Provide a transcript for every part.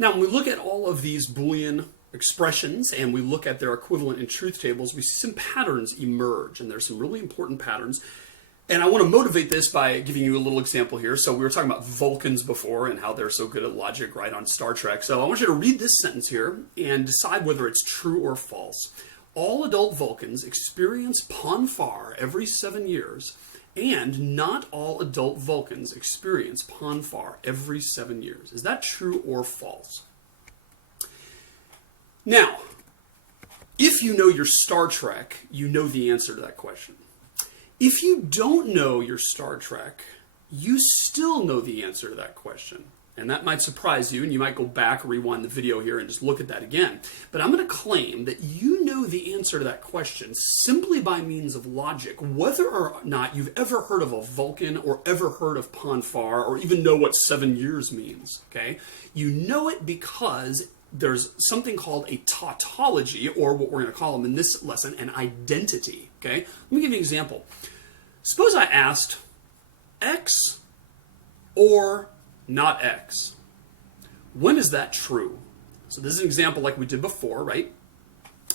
Now, when we look at all of these Boolean expressions and we look at their equivalent in truth tables, we see some patterns emerge, and there's some really important patterns. And I want to motivate this by giving you a little example here. So we were talking about Vulcans before and how they're so good at logic, right, on Star Trek. So I want you to read this sentence here and decide whether it's true or false. All adult Vulcans experience pon farr every 7 years, and not all adult Vulcans experience pon farr every 7 years. Is that true or false? Now, if you know your Star Trek, you know the answer to that question. If you don't know your Star Trek, you still know the answer to that question. And that might surprise you, and you might go back, rewind the video here, and just look at that again. But I'm going to claim that you know the answer to that question simply by means of logic, whether or not you've ever heard of a Vulcan or ever heard of pon farr or even know what 7 years means. Okay? You know it because there's something called a tautology, or what we're going to call them in this lesson, an identity. Okay? Let me give you an example. Suppose I asked X or not X. When is that true? So this is an example like we did before, right?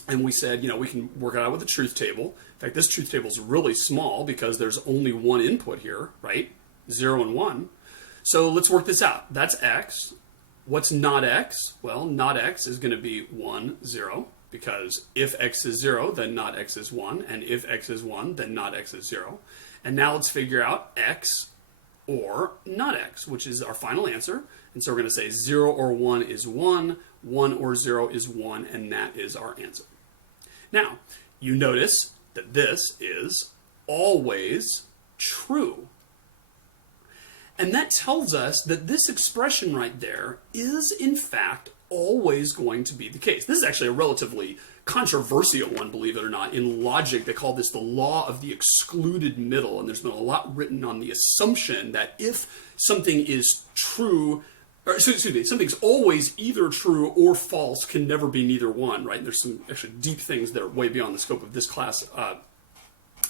And we said, we can work it out with a truth table. In fact, this truth table is really small because there's only one input here, right? 0 and 1. So let's work this out. That's X. What's not X? Well, not X is going to be 1, 0. Because if X is 0, then not X is 1. And if X is 1, then not X is 0. And now let's figure out X or not X, which is our final answer. And so we're going to say 0 or 1 is 1, 1 or 0 is 1, and that is our answer. Now, you notice that this is always true. And that tells us that this expression right there is, in fact, always going to be the case. This is actually a relatively controversial one, believe it or not. In logic, they call this the law of the excluded middle, and there's been a lot written on the assumption that if something is true, or excuse me, something's always either true or false, can never be neither one, right? And there's some actually deep things that are way beyond the scope of this class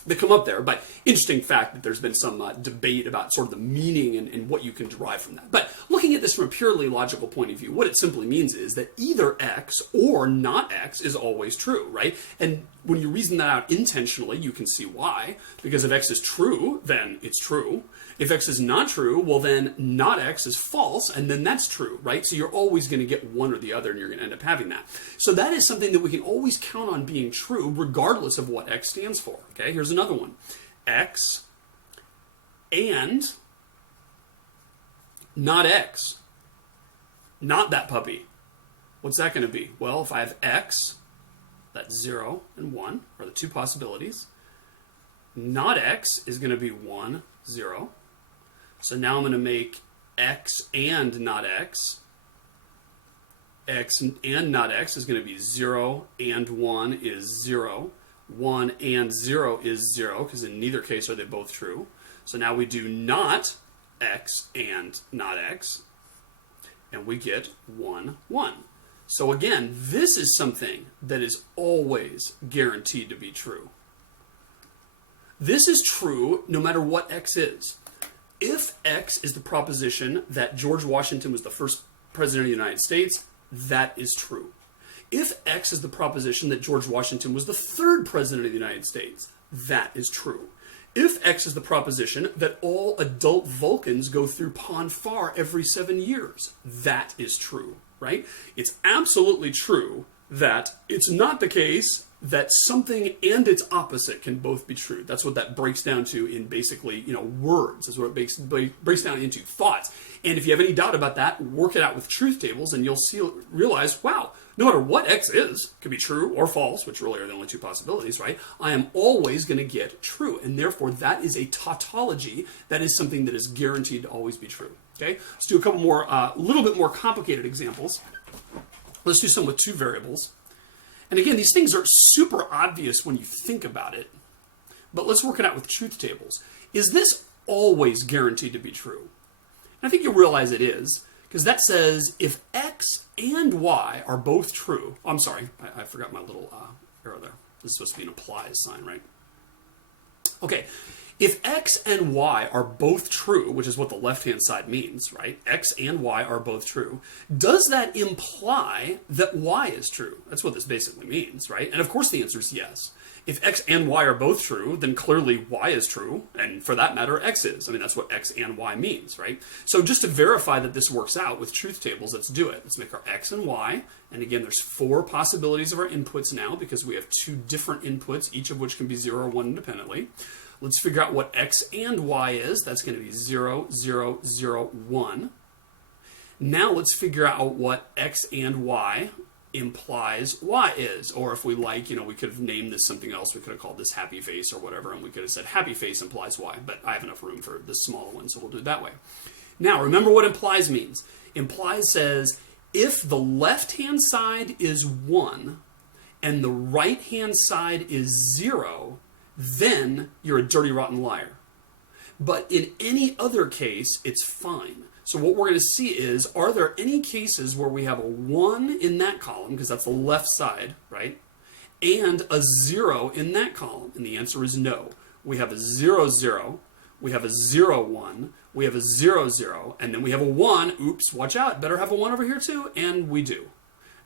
that come up there, but interesting fact that there's been some debate about sort of the meaning and what you can derive from that. But looking at this from a purely logical point of view, what it simply means is that either X or not X is always true, right? And when you reason that out intentionally, you can see why. Because if X is true, then it's true. If X is not true, well then not X is false, and then that's true, right? So you're always going to get one or the other, and you're going to end up having that. So that is something that we can always count on being true, regardless of what X stands for. Okay, here's another one. X and not X. Not that puppy. What's that going to be? Well, if I have X, that's 0 and 1 are the two possibilities. Not X is going to be 1, 0. So now I'm going to make X and not X. X and not X is going to be 0 and 1 is 0. 1 and 0 is 0, because in neither case are they both true. So now we do not X and not X, and we get 1, 1. So again, this is something that is always guaranteed to be true. This is true no matter what X is. If X is the proposition that George Washington was the first president of the United States, that is true. If X is the proposition that George Washington was the third president of the United States, that is true. If X is the proposition that all adult Vulcans go through pon farr every 7 years, that is true, right? It's absolutely true that it's not the case that something and its opposite can both be true. That's what that breaks down to in basically, words. That's what it breaks down into thoughts. And if you have any doubt about that, work it out with truth tables, and you'll realize, wow, no matter what X is, it could be true or false, which really are the only two possibilities, right? I am always going to get true, and therefore that is a tautology. That is something that is guaranteed to always be true. Okay, let's do a couple more, little bit more complicated examples. Let's do some with two variables. And again, these things are super obvious when you think about it, but let's work it out with truth tables. Is this always guaranteed to be true? And I think you'll realize it is, because that says if X and Y are both true. Oh, I'm sorry, I forgot my little arrow there. This is supposed to be an applies sign, right? Okay, If x and y are both true, which is what the left-hand side means, right? X and y are both true. Does that imply that y is true? That's what this basically means, right? And of course the answer is yes. If x and y are both true, then clearly y is true, and for that matter, x is. I mean, that's what x and y means, right? So just to verify that this works out with truth tables, let's do it. Let's make our x and y, and again, there's 4 possibilities of our inputs now because we have 2 different inputs, each of which can be 0 or 1 independently. Let's figure out what x and y is. That's going to be 0, 0, 0, 1. Now let's figure out what x and y implies y is. Or if we like, we could have named this something else. We could have called this happy face or whatever, and we could have said happy face implies y. But I have enough room for this smaller one, so we'll do it that way. Now, remember what implies means. Implies says if the left-hand side is 1 and the right-hand side is 0, then you're a dirty, rotten liar. But in any other case, it's fine. So what we're going to see is, are there any cases where we have a 1 in that column, because that's the left side, right? And a 0 in that column? And the answer is no. We have a 0, 0, we have a 0, 1, we have a 0, 0, and then we have a 1. Oops, watch out, better have a 1 over here too, and we do.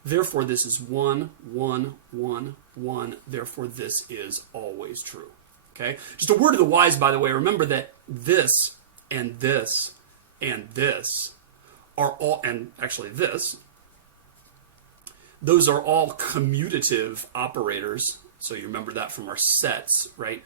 Therefore, this is 1, 1, 1, 1. Therefore, this is always true. Okay? Just a word of the wise, by the way. Remember that this and this and this are all, and actually this, those are all commutative operators. So you remember that from our sets, right?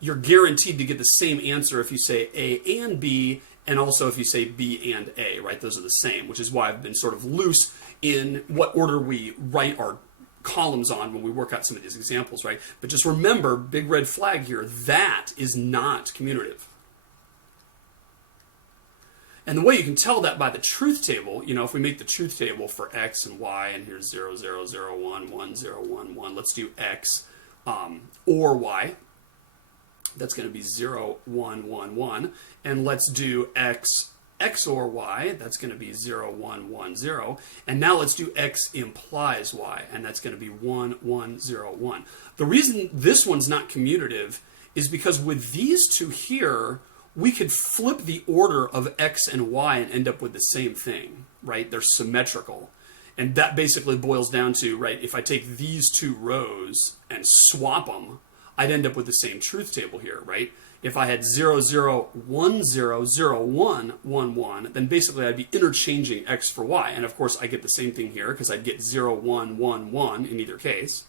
You're guaranteed to get the same answer if you say A and B, and also if you say B and A, right? Those are the same, which is why I've been sort of loose in what order we write our columns on when we work out some of these examples, right? But just remember, big red flag here, that is not commutative. And the way you can tell that by the truth table, if we make the truth table for x and y, and here's 0, 0, 0, 1, 1, 0, 1, 1, let's do x or y. That's going to be 0, 1, 1, 1. And let's do x or y. That's going to be 0, 1, 1, 0. And now let's do x implies y. And that's going to be 1, 1, 0, 1. The reason this one's not commutative is because with these two here, we could flip the order of x and y and end up with the same thing, right? They're symmetrical. And that basically boils down to, right, if I take these 2 rows and swap them, I'd end up with the same truth table here, right? If I had 0, 0, 1, 0, 0, 1, 1, 1, then basically I'd be interchanging x for y. And of course I get the same thing here because I'd get 0, 1, 1, 1 in either case.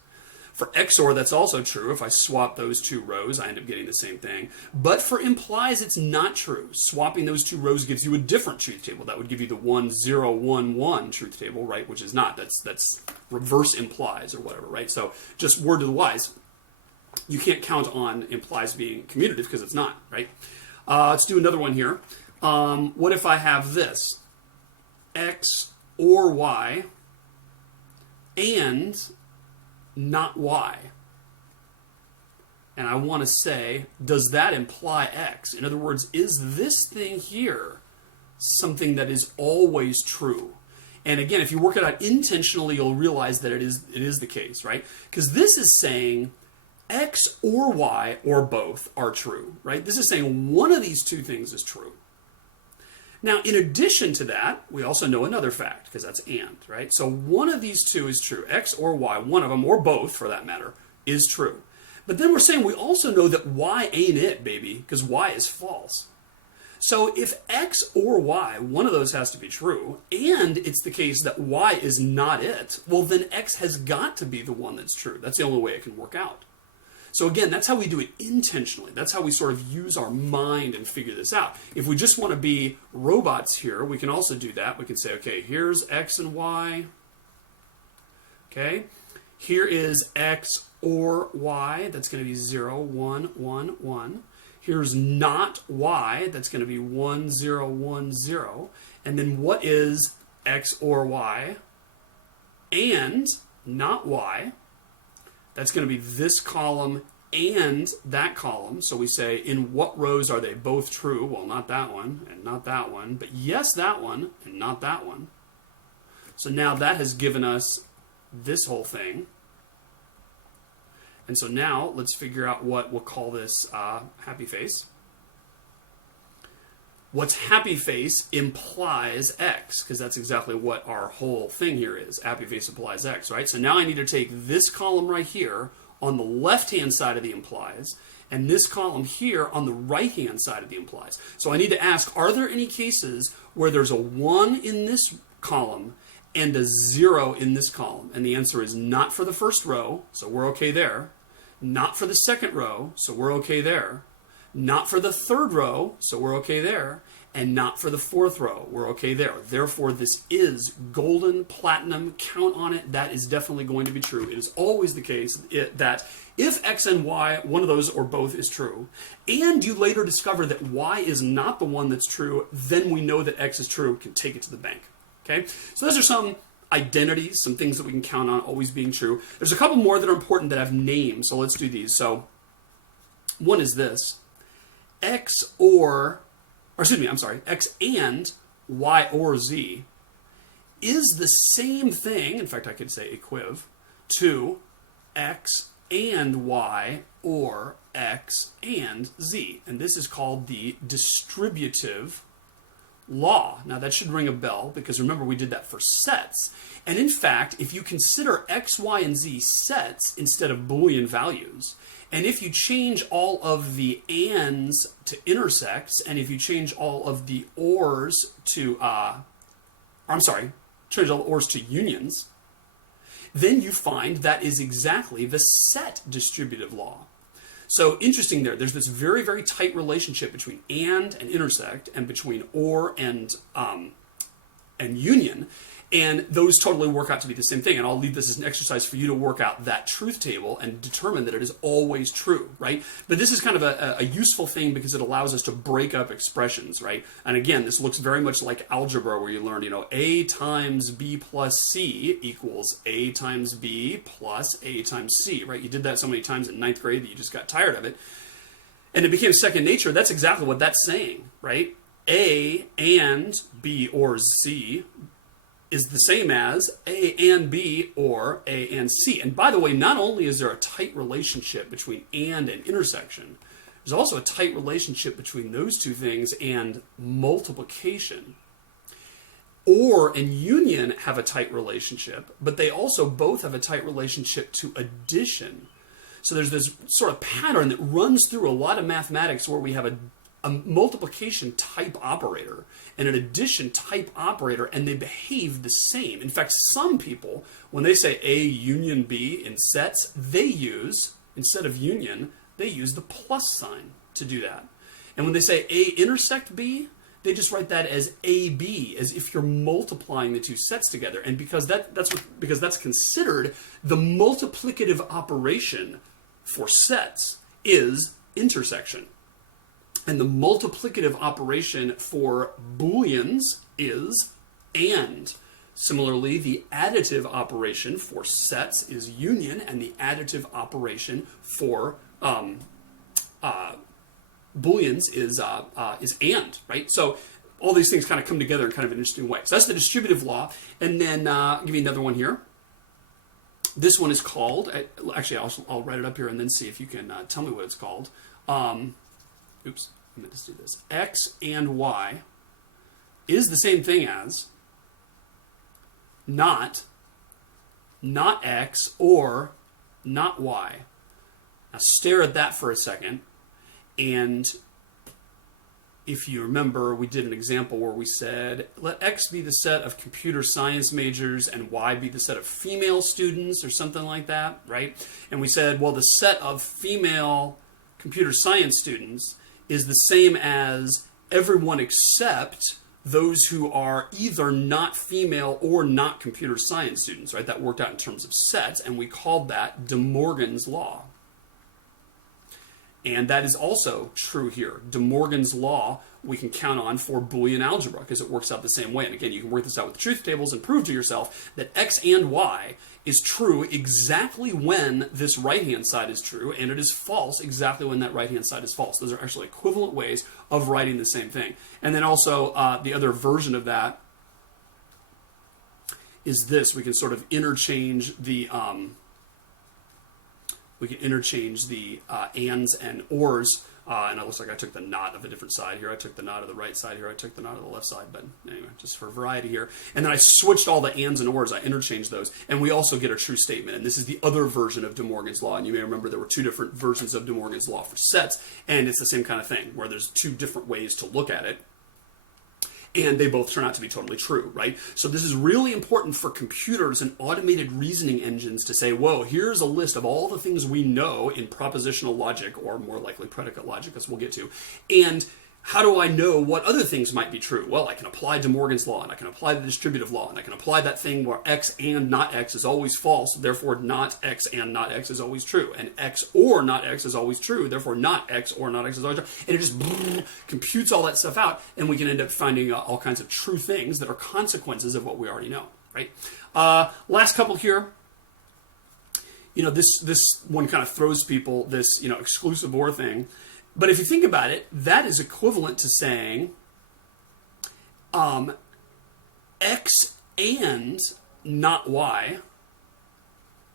For XOR, that's also true. If I swap those 2 rows, I end up getting the same thing. But for implies, it's not true. Swapping those 2 rows gives you a different truth table. That would give you the 1, 0, 1, 1 truth table, right? Which is not. That's reverse implies or whatever, right? So just word to the wise. You can't count on implies being commutative because it's not, right? Let's do another one here. What if I have this? X or Y and not y. And I want to say, does that imply x? In other words, is this thing here something that is always true? And again, if you work it out intentionally, you'll realize that it is the case, right? Because this is saying x or y or both are true, right? This is saying one of these 2 things is true. Now, in addition to that, we also know another fact, because that's and, right? So one of these 2 is true. X or y, one of them, or both for that matter, is true. But then we're saying we also know that y ain't it, baby, because y is false. So if x or y, one of those has to be true, and it's the case that y is not it, well, then x has got to be the one that's true. That's the only way it can work out. So again, that's how we do it intentionally. That's how we sort of use our mind and figure this out. If we just want to be robots here, we can also do that. We can say, okay, here's x and y. Okay, here is x or y. That's going to be 0, 1, 1, 1. Here's not y. That's going to be 1, 0, 1, 0. And then what is x or y and not y? That's going to be this column and that column. So we say, in what rows are they both true? Well, not that one and not that one, but yes, that one and not that one. So now that has given us this whole thing. And so now let's figure out what we'll call this happy face. What's happy face implies X, because that's exactly what our whole thing here is. Happy face implies X, right? So now I need to take this column right here on the left-hand side of the implies, and this column here on the right-hand side of the implies. So I need to ask, are there any cases where there's a 1 in this column and a 0 in this column? And the answer is not for the first row, so we're okay there. Not for the second row, so we're okay there. Not for the third row, so we're okay there. And not for the fourth row, we're okay there. Therefore, this is golden, platinum, count on it. That is definitely going to be true. It is always the case that if X and Y, one of those or both is true, and you later discover that Y is not the one that's true, then we know that X is true, we can take it to the bank. Okay? So those are some identities, some things that we can count on always being true. There's a couple more that are important that I've named, so let's do these. So one is this. X and Y or Z is the same thing, in fact I could say equiv, to X and Y or X and Z. And this is called the distributive law. Now that should ring a bell, because remember we did that for sets. And in fact, if you consider X, Y, and Z sets instead of Boolean values, and if you change all of the ands to intersects, and if you change all of the ors to, change all the ors to unions, then you find that is exactly the set distributive law. So interesting there. There's this very, very tight relationship between and intersect, and between or and union. And those totally work out to be the same thing. And I'll leave this as an exercise for you to work out that truth table and determine that it is always true, right? But this is kind of a useful thing because it allows us to break up expressions, right? And again, this looks very much like algebra where you learn, A times B plus C equals A times B plus A times C, right? You did that so many times in 9th grade that you just got tired of it. And it became second nature. That's exactly what that's saying, right? A and B or Z is the same as A and B or A and C. And by the way, not only is there a tight relationship between and intersection, there's also a tight relationship between those two things and multiplication. Or and union have a tight relationship, but they also both have a tight relationship to addition. So there's this sort of pattern that runs through a lot of mathematics where we have a multiplication type operator and an addition type operator, and they behave the same. In fact, some people, when they say A union B in sets, they use, instead of union, they use the plus sign to do that. And when they say A intersect B, they just write that as AB, as if you're multiplying the two sets together. And because that's considered the multiplicative operation for sets is intersection. And the multiplicative operation for Booleans is and. Similarly, the additive operation for sets is union, and the additive operation for Booleans is and, right? So all these things kind of come together in kind of an interesting way. So that's the distributive law. And then I'll give you another one here. This one is called, actually I'll write it up here and then see if you can tell me what it's called. Oops, I meant to do this. X and Y is the same thing as not X or not Y. Now stare at that for a second. And if you remember, we did an example where we said, let X be the set of computer science majors and Y be the set of female students or something like that, right? And we said, well, the set of female computer science students is the same as everyone except those who are either not female or not computer science students, right? That worked out in terms of sets, and we called that deMorgans law. And that is also true here. deMorgans law we can count on for Boolean algebra because it works out the same way. And again, you can work this out with truth tables and prove to yourself that X and Y is true exactly when this right-hand side is true, and it is false exactly when that right-hand side is false. Those are actually equivalent ways of writing the same thing. And then also the other version of that is this. We can sort of interchange the We can interchange the ands and ors. And it looks like I took the not of a different side here. I took the not of the right side here. I took the not of the left side. But anyway, just for variety here. And then I switched all the ands and ors. I interchanged those. And we also get a true statement. And this is the other version of deMorgan's law. And you may remember there were two different versions of deMorgan's law for sets. And it's the same kind of thing, where there's two different ways to look at it. And they both turn out to be totally true, right? So this is really important for computers and automated reasoning engines to say, whoa, here's a list of all the things we know in propositional logic, or more likely predicate logic, as we'll get to. And how do I know what other things might be true? Well, I can apply deMorgan's law, and I can apply the distributive law, and I can apply that thing where x and not x is always false, therefore not x and not x is always true. And x or not x is always true, therefore not x or not x is always true. And it just computes all that stuff out, and we can end up finding all kinds of true things that are consequences of what we already know, right? Last couple here. This one kind of throws people, this, exclusive or thing. But if you think about it, that is equivalent to saying x and not y,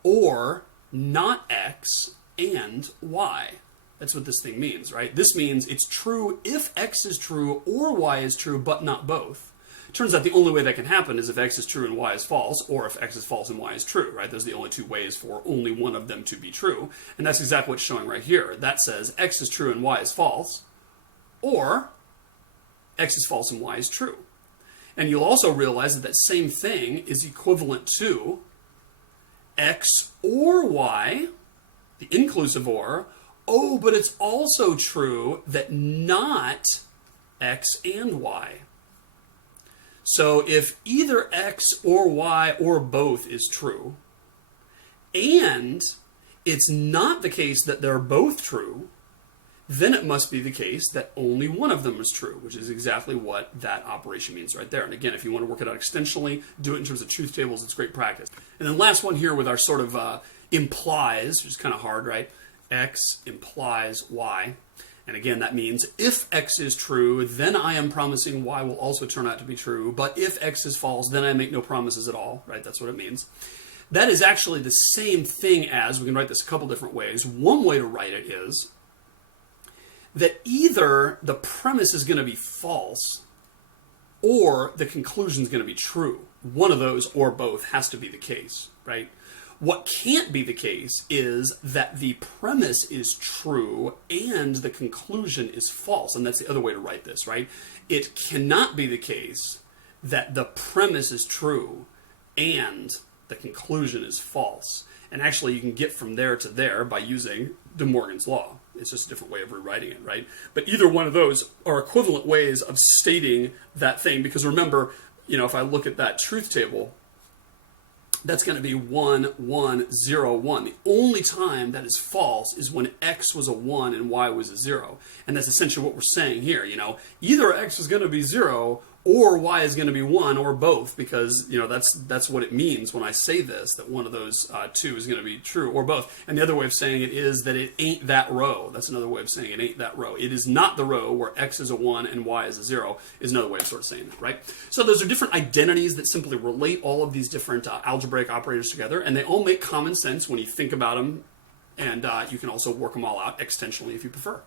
or not x and y. That's what this thing means, right? This means it's true if x is true or y is true, but not both. Turns out the only way that can happen is if x is true and y is false, or if x is false and y is true, right? Those are the only two ways for only one of them to be true. And that's exactly what's showing right here. That says x is true and y is false, or x is false and y is true. And you'll also realize that that same thing is equivalent to x or y, the inclusive or, but it's also true that not x and y. So if either x or y or both is true, and it's not the case that they're both true, then it must be the case that only one of them is true, which is exactly what that operation means right there. And again, if you want to work it out extensionally, do it in terms of truth tables, it's great practice. And then last one here with our sort of implies, which is kind of hard, right? X implies y. And again, that means if x is true, then I am promising y will also turn out to be true. But if x is false, then I make no promises at all, right? That's what it means. That is actually the same thing as, we can write this a couple different ways. One way to write it is that either the premise is going to be false or the conclusion is going to be true. One of those or both has to be the case, right? What can't be the case is that the premise is true and the conclusion is false. And that's the other way to write this, right? It cannot be the case that the premise is true and the conclusion is false. And actually, you can get from there to there by using deMorgan's law. It's just a different way of rewriting it, right? But either one of those are equivalent ways of stating that thing. Because remember, if I look at that truth table, that's going to be 1, 1, 0, 1. The only time that is false is when x was a 1 and y was a 0. And that's essentially what we're saying here. Either x is going to be 0 or y is going to be 1 or both, because that's what it means when I say this, that one of those two is going to be true or both. And the other way of saying it is that it ain't that row. That's another way of saying it ain't that row. It is not the row where x is a 1 and y is a 0 is another way of sort of saying that, right? So those are different identities that simply relate all of these different algebraic operators together, and they all make common sense when you think about them, and you can also work them all out extensionally if you prefer.